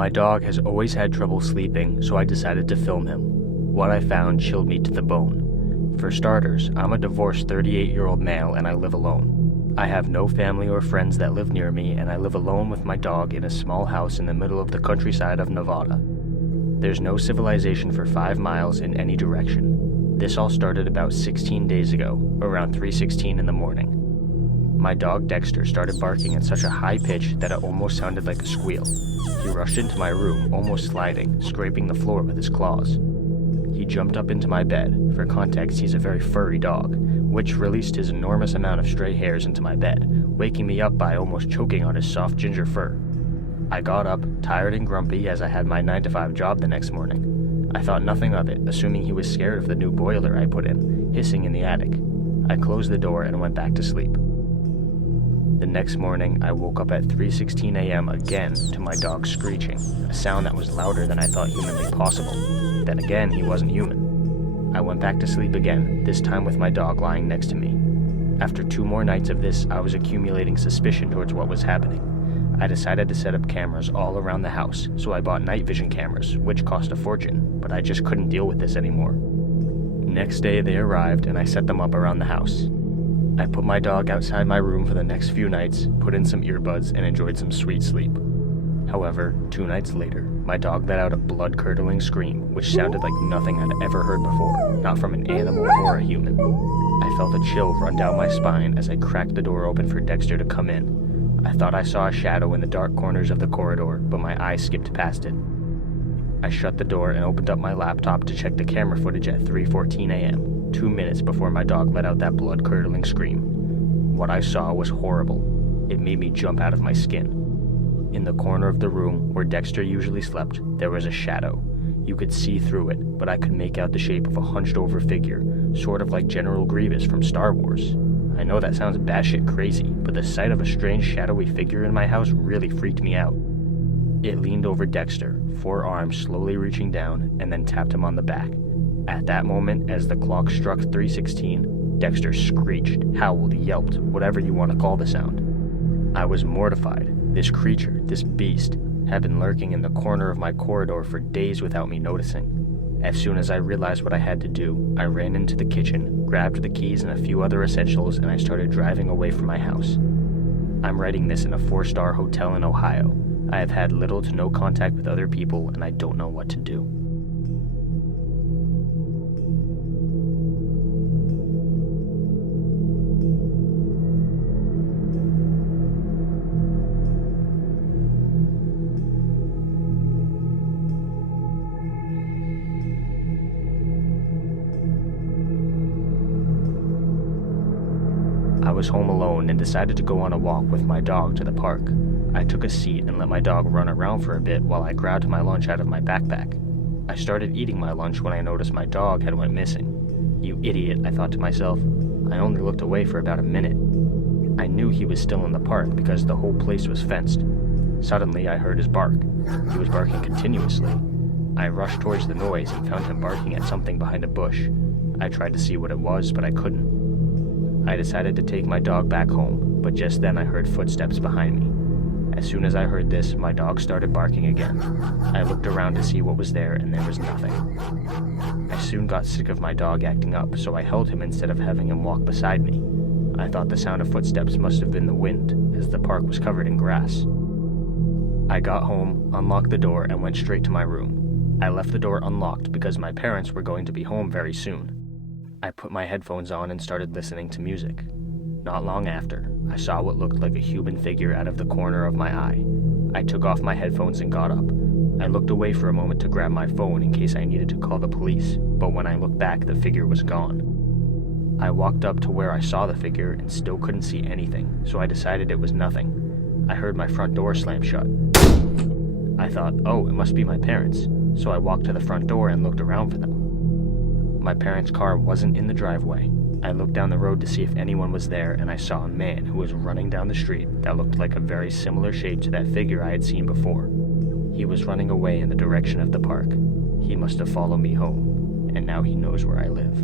My dog has always had trouble sleeping, so I decided to film him. What I found chilled me to the bone. For starters, I'm a divorced 38-year-old male and I live alone. I have no family or friends that live near me, and I live alone with my dog in a small house in the middle of the countryside of Nevada. There's no civilization for 5 miles in any direction. This all started about 16 days ago, around 3:16 in the morning. My dog Dexter started barking at such a high pitch that it almost sounded like a squeal. He rushed into my room, almost sliding, scraping the floor with his claws. He jumped up into my bed. For context, he's a very furry dog, which released his enormous amount of stray hairs into my bed, waking me up by almost choking on his soft ginger fur. I got up, tired and grumpy, as I had my 9-to-5 job the next morning. I thought nothing of it, assuming he was scared of the new boiler I put in, hissing in the attic. I closed the door and went back to sleep. The next morning, I woke up at 3:16 a.m. again to my dog screeching, a sound that was louder than I thought humanly possible. Then again, he wasn't human. I went back to sleep again, this time with my dog lying next to me. After 2 more nights of this, I was accumulating suspicion towards what was happening. I decided to set up cameras all around the house, so I bought night vision cameras, which cost a fortune, but I just couldn't deal with this anymore. Next day, they arrived and I set them up around the house. I put my dog outside my room for the next few nights, put in some earbuds, and enjoyed some sweet sleep. However, 2 nights later, my dog let out a blood-curdling scream, which sounded like nothing I'd ever heard before, not from an animal or a human. I felt a chill run down my spine as I cracked the door open for Dexter to come in. I thought I saw a shadow in the dark corners of the corridor, but my eyes skipped past it. I shut the door and opened up my laptop to check the camera footage at 3:14 a.m., 2 minutes before my dog let out that blood-curdling scream. What I saw was horrible. It made me jump out of my skin. In the corner of the room where Dexter usually slept, there was a shadow. You could see through it, but I could make out the shape of a hunched-over figure, sort of like General Grievous from Star Wars. I know that sounds batshit crazy, but the sight of a strange shadowy figure in my house really freaked me out. It leaned over Dexter, 4 arms slowly reaching down, and then tapped him on the back. At that moment, as the clock struck 3:16, Dexter screeched, howled, yelped, whatever you want to call the sound. I was mortified. This creature, this beast, had been lurking in the corner of my corridor for days without me noticing. As soon as I realized what I had to do, I ran into the kitchen, grabbed the keys and a few other essentials, and I started driving away from my house. I'm writing this in a 4-star hotel in Ohio. I have had little to no contact with other people, and I don't know what to do. I was home alone and decided to go on a walk with my dog to the park. I took a seat and let my dog run around for a bit while I grabbed my lunch out of my backpack. I started eating my lunch when I noticed my dog had went missing. You idiot, I thought to myself. I only looked away for about a minute. I knew he was still in the park because the whole place was fenced. Suddenly, I heard his bark. He was barking continuously. I rushed towards the noise and found him barking at something behind a bush. I tried to see what it was, but I couldn't. I decided to take my dog back home, but just then I heard footsteps behind me. As soon as I heard this, my dog started barking again. I looked around to see what was there, and there was nothing. I soon got sick of my dog acting up, so I held him instead of having him walk beside me. I thought the sound of footsteps must have been the wind, as the park was covered in grass. I got home, unlocked the door, and went straight to my room. I left the door unlocked because my parents were going to be home very soon. I put my headphones on and started listening to music. Not long after, I saw what looked like a human figure out of the corner of my eye. I took off my headphones and got up. I looked away for a moment to grab my phone in case I needed to call the police, but when I looked back, the figure was gone. I walked up to where I saw the figure and still couldn't see anything, so I decided it was nothing. I heard my front door slam shut. I thought, oh, it must be my parents, so I walked to the front door and looked around for them. My parents' car wasn't in the driveway. I looked down the road to see if anyone was there, and I saw a man who was running down the street that looked like a very similar shape to that figure I had seen before. He was running away in the direction of the park. He must have followed me home, and now he knows where I live.